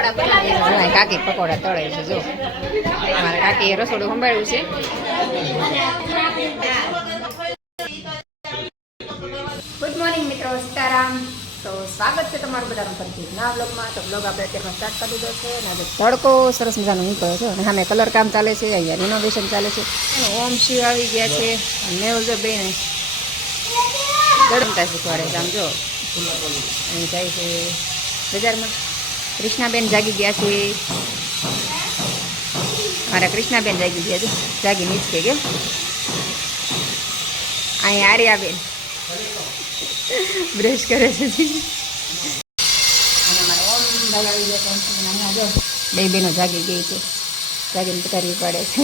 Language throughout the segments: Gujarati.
કાકી પકોડા તળે છે જો અમારા કાકીએ રસોડું સંભાળ્યું છે. ગુડ મોર્નિંગ મિત્રો, સીતારામ. તો સ્વાગત છે તમારું બધાનું ફરીથી નવા બ્લોગમાં. તો બ્લોગ આપણે અત્યારમાં સ્ટાર્ટ કરી દીધો છે અને આજે તડકો સરસ મજાનો નીકળ્યો છે અને સામે કલર કામ ચાલે છે, અહીંયા રિનોવેશન ચાલે છે. ઓમ શિવ આવી ગયા છે અને જો બેન ગરમતા શીખવાડે છે. આમ જો અહીં જાય છે બજારમાં. કૃષ્ણાબેન જાગી ગયા છે, મારા કૃષ્ણાબેન જાગી ગયા છે, જાગી નીચકે કેમ અહીં આર્યાબેન બ્રશ કરે છે અને અમારા ઓમ ભાઈ આવી ગયા છે. અહીંયા જો બે બહેનો જાગી ગઈ છે, જાગીને પતારવી પડે છે.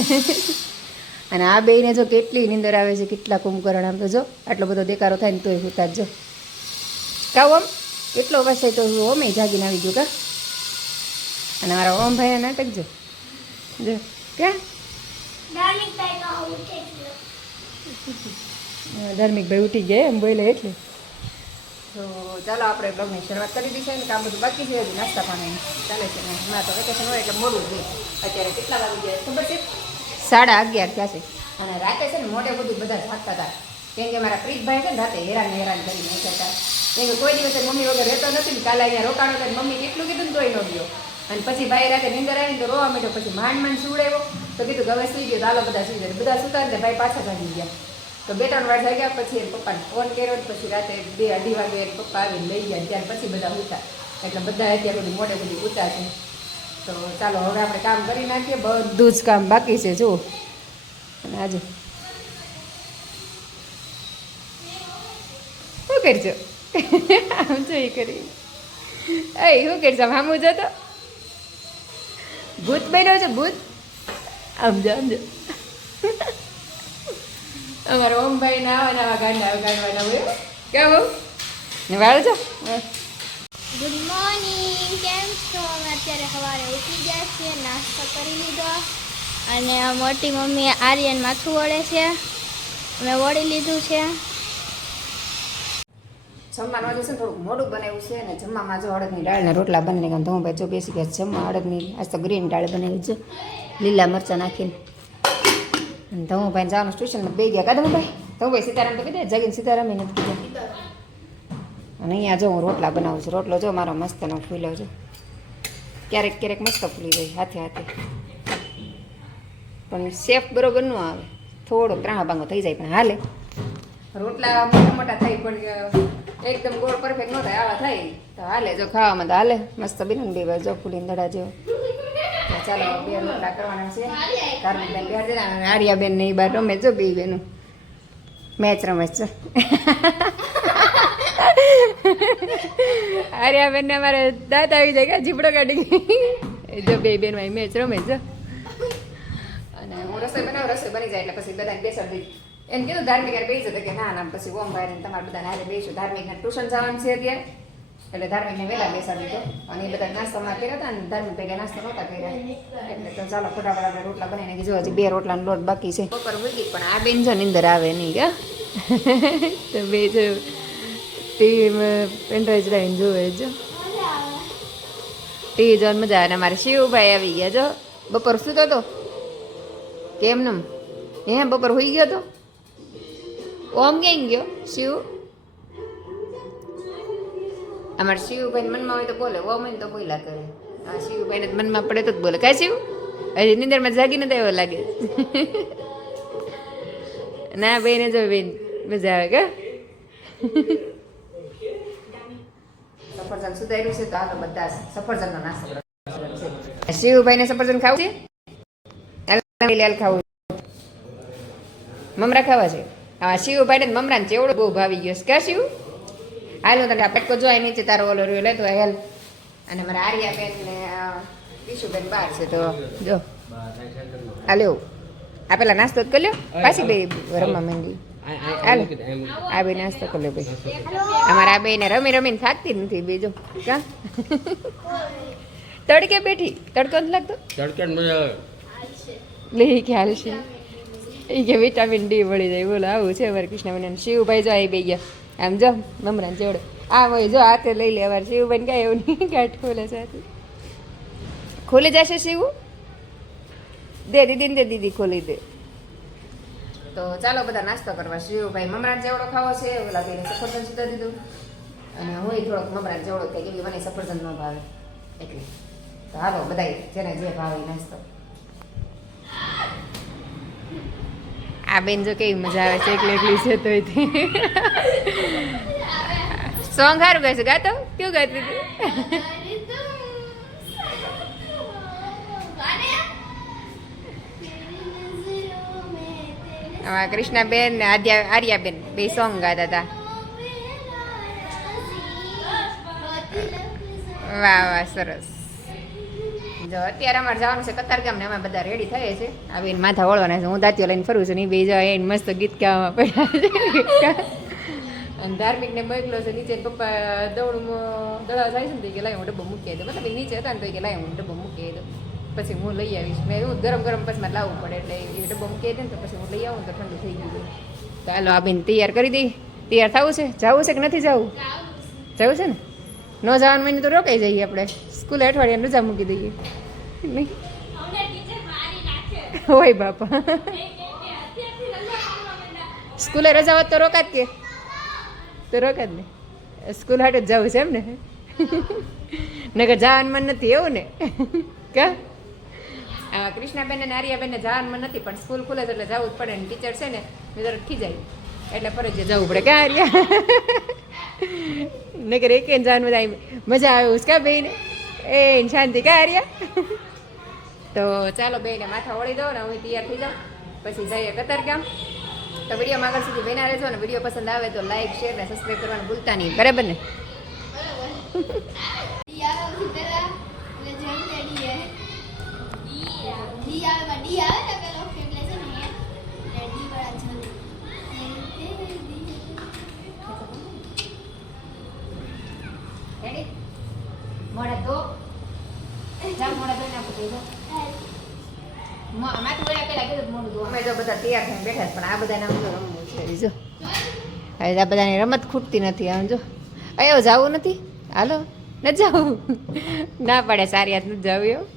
અને આ બેને જો કેટલી નીંદર આવે છે, કેટલા કુંભકરણ. આમ તો જો આટલો બધો દેકારો થાય ને તોય હોતા જ જો કાવ ઓમ એટલો વસાય તો ઓમે જાગીને આવી ગયું કા. અને મારા ઓમ ભાઈ નાટક જો ક્યાં ધાર્મિક ભાઈ ઉઠી ગયા એમ બોલે એટલે. તો ચાલો આપણે બ્લોગની શરૂઆત કરી દીધી છે ને કામ બધું બાકી છે, હજી નાસ્તા પાણી ચાલે છે. હમણાં તો વેકેશન હોય એટલે મોડું છે. અત્યારે કેટલા વાગી ગયા ખબર છે? 11:30 થયા છે. અને રાતે છે ને મોડે બધું બધા જાગતા હતા, કેમ કે મારા પ્રીતભાઈ છે ને રાતે હેરાન કરીને હતા. કેમ કે કોઈ દિવસે મમ્મી વગર રહેતો નથી. કાલે અહીંયા રોકાણો તો મમ્મી કેટલું કીધું ને તોય ન ગયો. અને પછી ભાઈ રાતે નીંદર આવીને તો રોવા માંડ્યો. પછી માંડ સુવડાવ્યો તો કીધું હવે સુઈ ગયો, ચાલો બધા સુઈ જાય. બધા સુતા ને ભાઈ પાછા જાગી ગયા. તો 2-3 વાર જાગ્યા. પછી એને પપ્પાને ફોન કર્યો. પછી રાતે 2-2:30 વાગે પપ્પા આવીને લઈ ગયા. ત્યાર પછી બધા ઉઠા. એટલે બધા અત્યારે બધું મોડે બધી ઉઠા છે. તો ચાલો હવે આપણે કામ કરી નાખીએ. બધું જ કામ બાકી છે જુઓ. અને આજે શું કરજો આમ જોઈ કરી એ શું કરજો આમ જતો ભૂત બન્યો છે, ભૂત. સમજો અમારા ઓમભાઈ ના આવા નવા ગાંડવાના હોય કેવું ને વાળો છો. ગુડ મોર્નિંગ, કેમ છો? અમે અત્યારે સવારે ઉઠી ગયા છીએ, નાસ્તો કરી લીધો અને મોટી મમ્મી આર્યન માથું વળે છે, અમે વળી લીધું છે. જમવાનું આજે છે ને થોડુંક મોડું બનાવ્યું છે ને જમવામાં જો અડદની દાળના રોટલા બનાવી ગયા. તો ભાઈ જો બેસી ગયા જમવા અડદની. આજ તો ગ્રીન દાળ બનાવી છે લીલા મરચાં નાખીને. અને ધમુભાઈ જવાનું ટ્યુશનમાં બે ગયા. કાદમ ભાઈ ધમુભાઈ સીતારામ તો કીધે જગીને સીતારામ નથી કીધા. અને અહીંયા જો હું રોટલા બનાવું છું. રોટલો જો મારો મસ્તનો ફૂલ્યો છે, ક્યારેક ક્યારેક મસ્ત ફૂલી જાય હાથે હાથે. પણ શેફ બરોબર ન આવે, થોડો ત્રાણા બાંગો થઈ જાય પણ હાલે. રોટલા મોટા મોટા થાય પણ એકદમ ગોળ પરફેક્ટ ન થાય, આવા થાય તો હાલે. જો ખાવામાં તો હાલે મસ્ત બને બે જો ફૂલીને દડા જેવો. ચાલો બે રોટલા કરવાના છે. ધાર્મિકબેન બહાર જતા આર્યાબેન ને એ બાર રમે જો બે બેનું મેચ રમે છે. આર્યાબેન ને અમારે દાંત આવી જાય કે જીપડો કાઢી ગઈ. જો બે બેન મેચ રમે છે. અને હું રસોઈ બનાવું, રસોઈ બની જાય એટલે પછી બધાને બેસાડી દીધી. એમ કીધું ધાર્મિક બેસી જતો કે ના ના પછી ઓમ ભાઈ તમારે બધાને હારે બેસું. ધાર્મિકને ટ્યુશન જવાનું છે અત્યારે એટલે ધાર્મિકને વહેલા બેસાડી દીધો. અને એ બધા નાસ્તામાં કર્યા હતા ને ધાર્મિક ભેગા નાસ્તા નહોતા કર્યા એટલે તો ચાલો ફટાફટ આપણે રોટલા બનાવીને કીધું હજી 2 રોટલાનો લોટ બાકી છે. બપોર હોય ગઈ પણ આ બેન જો નીંદર આવે નહીં કા. તો બે જો ટીવીમાં પેનડ્રાઈવ ચડાવીને જોવે જો ટીવી જોવાની મજા આવે. અમારે શિવભાઈ આવી ગયા જો. બપોર સૂતો હતો કેમ નમ હે બપોર હોઈ ગયો તો. ઓમ ક્યાં ગયો શિવ? અમારે શિવભાઈ મનમાં હોય તો બોલે, ઓમ હોય ને તો બોલ્યા કરે. હા શિવભાઈને મનમાં પડે તો જ બોલે. કાંઈ શિવ હજી નિંદરમાં જાગી નથી એવો લાગે. ના બેને જો બેન મજા આવે કે. સફરજન સુધાર્યું છે તો હાલો બધા સફરજનનો નાસ્તો છે. શિવભાઈને સફરજન ખાવું છે, લાલ ખાવું, મમરા ખાવા છે. હા શિવભાઈ ને મમરા ને ચેવડો બહુ ભાવી ગયો છે. શિવ હાલ હું તને પેટકો જોઈ નીચે તારો ઓલો રહ્યો લેતો હેલ. અને મારા આર્યાબેન ને વિશુબેન બહાર છે તો જો હાલો આ પેલા નાસ્તો જ કરી લ્યો પાછી બે રમવા માંડી. હાલો આ બે નાસ્તો કરી લ્યો ભાઈ. અમારા આ બે ને રમીને થાકતી નથી બીજો કા. તડકે બેઠી તડકો નથી લાગતો? તડકે લઈ ખ્યાલ છે એ કે વિટામિન ડી મળી જાય. બોલો આવું છે અમારે કૃષ્ણબેન. શિવભાઈ જો આવી બે ગયા આમ જો મમરાને ચેવડે આ હોય જો હાથે લઈ લે. અમારે શિવભાઈ કાંઈ એવું નહીં ગાંઠ ખોલે સાથે ખોલી જશે શિવું દે દીદીને દે દીદી ખોલી દે તો ચાલો બધા નાસ્તો કરવા શિવભાઈ મમરાન જેવડો ખાવો છે ઓલા બેને સફરજન સુધા દીધું અને હું થોડોક મમરાન જેવડો થાય કેમ કે મને સફરજન ન ભાવે એટલે તો હાલો બધા જેને જે ભાવે એ નાસ્તો આ બેન જો કેવી મજા આવે છે એકલી એકલી છે તોય સોંગ સારું ગાય છે ગાતો કેવું ગાતી હતી કૃષ્ણાબેન ને આર્યાબેન બે સોંગ ગાતા હતા વાહ વાહ સરસ જો અત્યારે અમારે જવાનું છે કતારગામ ને અમે બધા રેડી થઈએ છે આવીને માથા વળવાના છે હું દાંતીઓ લઈને ફરું છું ને એ બે જાય એને મસ્ત ગીત ગાવા પડ્યા છે અને ધાર્મિકને મોકલો છે નીચે પપ્પા દડા જાય છે ને તો કે લાય હું ડબ્બો મૂકી દઉં મતલબ નીચે હતા ને તો કે લાય હું ડબ્બો મૂકી દઉં પછી હું લઈ આવીશ મેં એવું ગરમ ગરમ પછી મારે લાવવું પડે એટલે એ ડબ્બો મૂકી દે ને તો પછી હું લઈ આવું તો ઠંડુ થઈ ગયું તો હાલો આ બેન તૈયાર કરી દઈ તૈયાર થવું છે જવું છે કે નથી જવું જવું છે ને ન જવાનું મહિને તો રોકાઈ જઈએ આપણે સ્કૂલે અઠવાડિયા રજા મૂકી દઈએ નહીં હોય બાપા સ્કૂલે રજા હોત તો રોકાત કે તો રોકાત ને સ્કૂલ હાટે જ જવું છે એમ ને નગર જવાનું મન નથી એવું ને કા કૃષ્ણાબેન અને આર્યાબેનને જવાનું મન નથી પણ સ્કૂલ ખુલે છે એટલે જવું જ પડે ને ટીચર છે ને મેં ખીજાય એટલે ફરજિયાત જવું પડે ક્યાં આર્યા નગર એક જવાનું બધા મજા આવે કા બેને એ શાંતિ કા આર્યા તો ચાલો બેને માથા ઓળી દો ને હું તૈયાર થઈ જાઉં પછી જઈએ કતારગામ તો વિડીયોમાં આગળ સુધી બન્યા રહેજો ને વિડીયો પસંદ આવે તો લાઈક શેર ને સબસ્ક્રાઈબ કરવાનું ભૂલતા નહીં બરાબર ને મોડા દો જા મોડા દો નાખો તો માથું વળ્યા પેલા કીધું મોડું દો અમે જો બધા તૈયાર થઈને બેઠા પણ આ બધાને આમ તો રમવું છે જો હવે આ બધાની રમત ખૂટતી નથી આમ જો અયો જાવું નથી હાલો ન જાવું ના પડે સારી હાથ નથી જાવું એવું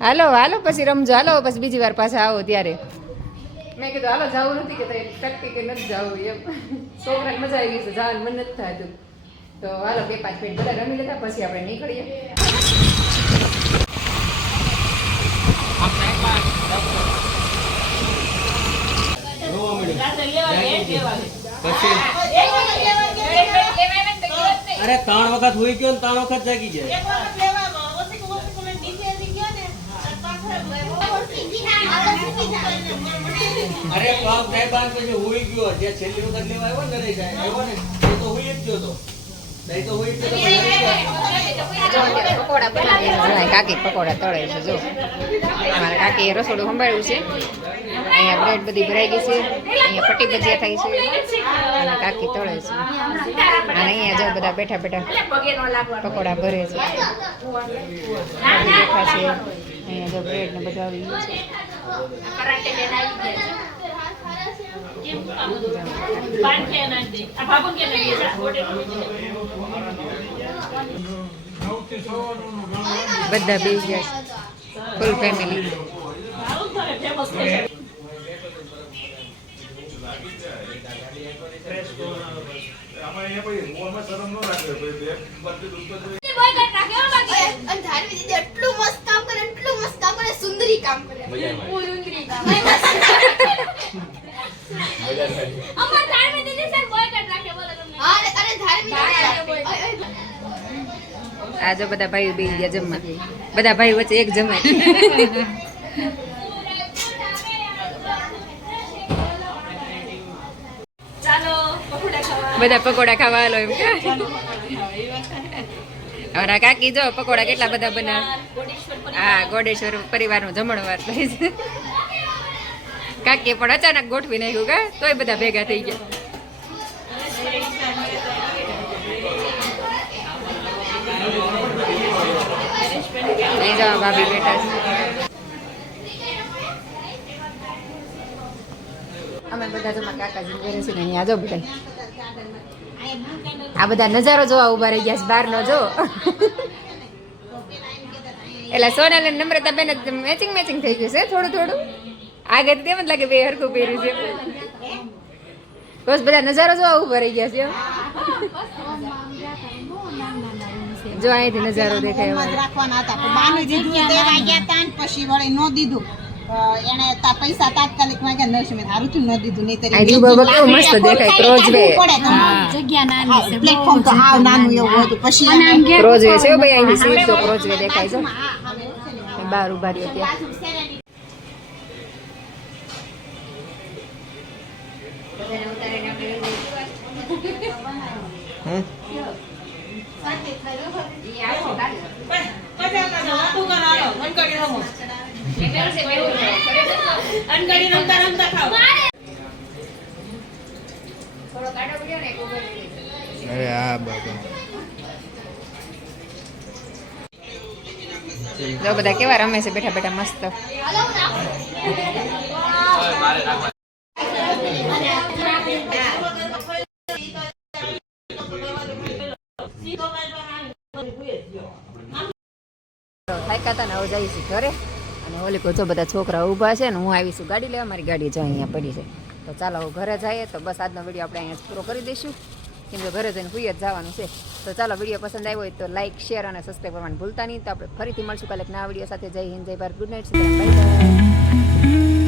હાલો હાલો પછી રમજો હાલો પછી બીજી વાર પાછા આવો ત્યારે મેં કીધું હાલો જવું નથી કે ટકતી કે નથી જવું એમ છોકરાને મજા આવી ગઈ છે જવાનું મન નથી થતું તો હાલો 2-5 મિનિટ બધા રમી લેતા પછી આપણે નીકળીએ અરે 3 વખત હોઈ ગયો ને 3 વખત જાગી જાય અરે પગ બે બાંધ પછી હોઈ ગયો જે છેલ્લી વખત લેવા આવ્યો ને નરેશ આવ્યો ને એ તો હોઈ જ ગયો તો નહીં તો હોઈ જ ગયો પકોડા બનાવી કાકી પકોડા તળે છે જો અમારા કાકીએ રસોડું સંભાળ્યું છે અહીંયા બ્રેડ બધી ભરાઈ ગઈ છે અહીંયા પટ્ટી ભજીયા થાય છે અને કાકી તળે છે અને અહીંયા જો બધા બેઠા બેઠા પકોડા ભરે છે બેઠા છે અહીંયા જો બ્રેડ ને બધું આવી ગયું છે બધા બે ગયા ફૂલ ફેમિલી એટલું મસ્ત કામ કરે સુંદરી કામ કરે આ જો બધા ભાઈઓ બેસી ગયા જમવા બધા ભાઈ વચ્ચે એક જમાય બધા પકોડા ખાવા હાલો એમ કે હવે કાકી જો પકોડા કેટલા બધા બનાવે હા ગોડેશ્વર પરિવારનું જમણવાર થાય છે કાકીએ પણ અચાનક ગોઠવી નાખ્યું કા તોય બધા ભેગા થઈ ગયા નહીં જવા ભાભી બેઠા છે અમે બધા જમા કાકાજી ઘરે છે ને અહીંયા જો બધા આ બધા નજારો જોવા ઉભા રહી ગયા છે બહારનો જો એટલે સોનલ અને નમ્રતા બેન મેચિંગ થઈ ગયું છે થોડું આગળ તેમ જ લાગે બે હરખું પહેર્યું છે બસ બધા નજારો જોવા ઉભા રહી ગયા છે જો અહીંથી નજારો દેખાય મોહમ્મદ રાખવાના હતા પણ બાનું દીધું દેવા ગયા તા ને પછી વળી નો દીધું એને તા પૈસા તાત્કાલિક માંગ્યા નરસિંહ હારું થયું નો દીધું નહીં આ જીવ બાબા કેવો મસ્ત દેખાય ક્રોઝવે જગ્યા નાની છે પ્લેટફોર્મ તો હાવ નાનું એવું હતું પછી ક્રોઝવે છે ભાઈ અહીંથી સીધો ક્રોઝવે દેખાય છે બહાર ઉભા રહ્યો ત્યાં અરે હા બાબા જો બધા કેવા રમે છે બેઠા બેઠા મસ્ત થાક્યા હતા ને હવે જઈશું ઘરે અને ઓલી જો બધા છોકરા ઊભા છે ને હું આવીશું ગાડી લેવા મારી ગાડી જો અહીંયા પડી છે તો ચાલો હવે ઘરે જઈએ તો બસ આજનો વિડીયો આપણે અહીંયા પૂરો કરી દઈશું કેમ કે ઘરે જઈને સુઈ જ જવાનું છે તો ચાલો વિડીયો પસંદ આવ્યો હોય તો લાઈક શેર અને સબસ્ક્રાઈબ કરવાનું ભૂલતા નહીં તો આપણે ફરીથી મળશું કાલે એક નવા વિડીયો સાથે જય હિન્દ જય Bharat good night bye bye